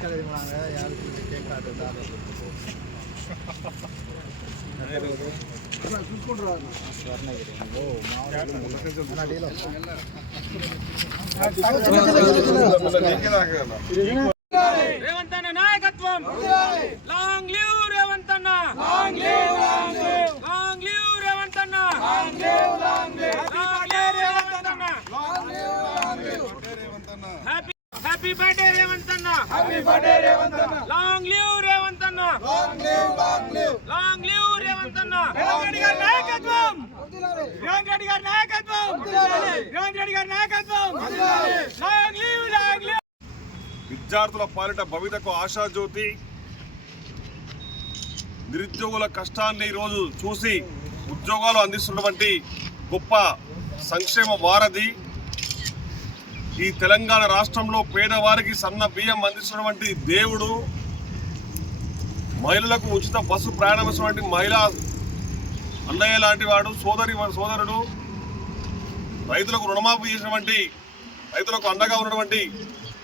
கடைவாங்க யாருக்கு கேட்காது రేవంత్ అన్న నాయకత్వం లాంగ్ లివ్ రేవంత్ అన్న long live long live long live Revanth అన్న long live happy birthday Revanth అన్న హ్యాపీ బర్త్డే రేవంత్ అన్న లాంగ్ లివ్ రేవంత్ అన్న long live long live long live Revanth అన్న రేవంత్ గారి నాయకత్వం రేవంత్ రెడ్డి గారి నాయకత్వం రేవంత్ రెడ్డి గారి నాయకత్వం లాంగ్ లివ్ లాంగ్ లివ్ విద్యార్థుల పాలిట భవితకు ఆశాజ్యోతి. నిరుద్యోగుల కష్టాన్ని ఈరోజు చూసి ఉద్యోగాలు అందిస్తున్నటువంటి గొప్ప సంక్షేమ వారధి ఈ తెలంగాణ రాష్ట్రంలో పేదవారికి సన్న బియ్యం అందిస్తున్నటువంటి దేవుడు మహిళలకు ఉచిత బస్సు ప్రయాణమిస్తున్నటువంటి మహిళా అన్నయ్య లాంటి వాడు సోదరి సోదరుడు రైతులకు రుణమాఫీ చేసినటువంటి రైతులకు అండగా ఉన్నటువంటి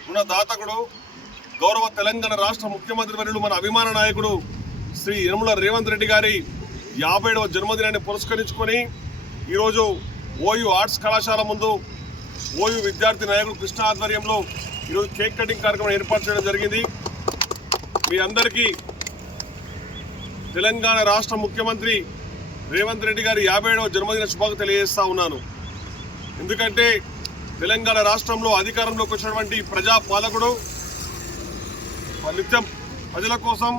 రుణదాతకుడు గౌరవ తెలంగాణ రాష్ట్ర ముఖ్యమంత్రి వర్యుడు మన అభిమాన నాయకుడు శ్రీ యనమల రేవంత్ రెడ్డి గారి యాభైడవ జన్మదినాన్ని పురస్కరించుకొని ఈరోజు ఓయూ ఆర్ట్స్ కళాశాల ముందు ఓయూ విద్యార్థి నాయకుడు కృష్ణ ఆధ్వర్యంలో ఈరోజు కేక్ కటింగ్ కార్యక్రమం ఏర్పాటు చేయడం జరిగింది. మీ అందరికీ తెలంగాణ రాష్ట్ర ముఖ్యమంత్రి రేవంత్ రెడ్డి గారి యాభైడవ జన్మదిన శుభాకాంక్షలు తెలియజేస్తా ఉన్నాను. ఎందుకంటే తెలంగాణ రాష్ట్రంలో అధికారంలోకి వచ్చినటువంటి ప్రజా పాలకుడు నిత్యం ప్రజల కోసం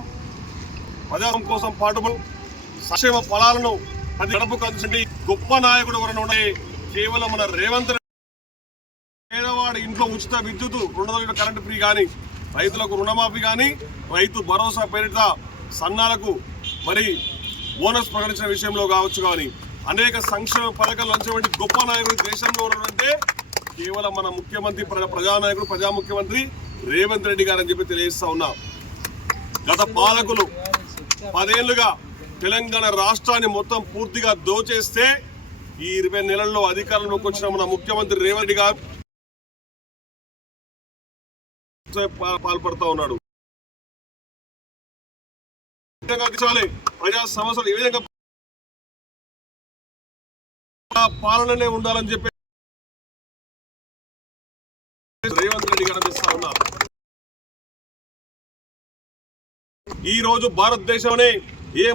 ప్రజా కోసం పాటుపడు సంక్షేమ ఫలాలను అది గడపకు అందించండి. గొప్ప నాయకుడు ఎవరైనా ఉండే కేవలం మన రేవంత్ ఇంట్లో ఉచిత విద్యుత్ రెండు కరెంటు ఫ్రీ కానీ రైతులకు రుణమాఫీ కానీ రైతు భరోసా పేరిట సన్నాలకు మరి బోనస్ ప్రకటించిన విషయంలో కావచ్చు కానీ అనేక సంక్షేమ పథకాలు అంచేవంటి గొప్ప నాయకుడు దేశంలో ఉన్నారంటే కేవలం మన ముఖ్యమంత్రి ప్ర- ప్రజానాయకుడు ప్రజా ముఖ్యమంత్రి రేవంత్ రెడ్డి గారు అని చెప్పి తెలియజేస్తా ఉన్నా. గత పాలకులు పదేళ్ళుగా తెలంగాణ రాష్ట్రాన్ని మొత్తం పూర్తిగా దోచేస్తే ఈ ఇరవై నెలల్లో అధికారంలోకి వచ్చిన మన ముఖ్యమంత్రి రేవంత్ రెడ్డి గారు పాల్పడతా ఉన్నాడు. ప్రజా సమస్యలు ఏ విధంగా పాలననే ఉండాలని చెప్పి రేవంత్ రెడ్డి గారు అందిస్తా ఉన్నా ఈ రోజు భారతదేశంలోనే ఏ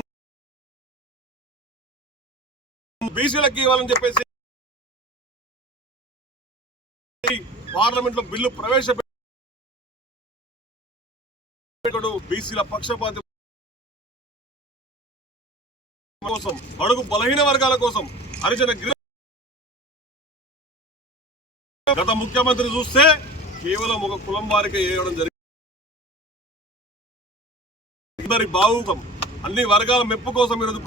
బీసీలకు ఇవ్వాలని చెప్పేసి పార్లమెంట్లో బిల్లు ప్రవేశపెట్టి బీసీల పక్షపాతి కోసం అడుగు బలహీన వర్గాల కోసం హరిజన గత ముఖ్యమంత్రి చూస్తే కేవలం ఒక కులం వారికి వేయడం జరిగింది. ఇద్దరి బావు అన్ని వర్గాల మెప్పు కోసం ఈరోజు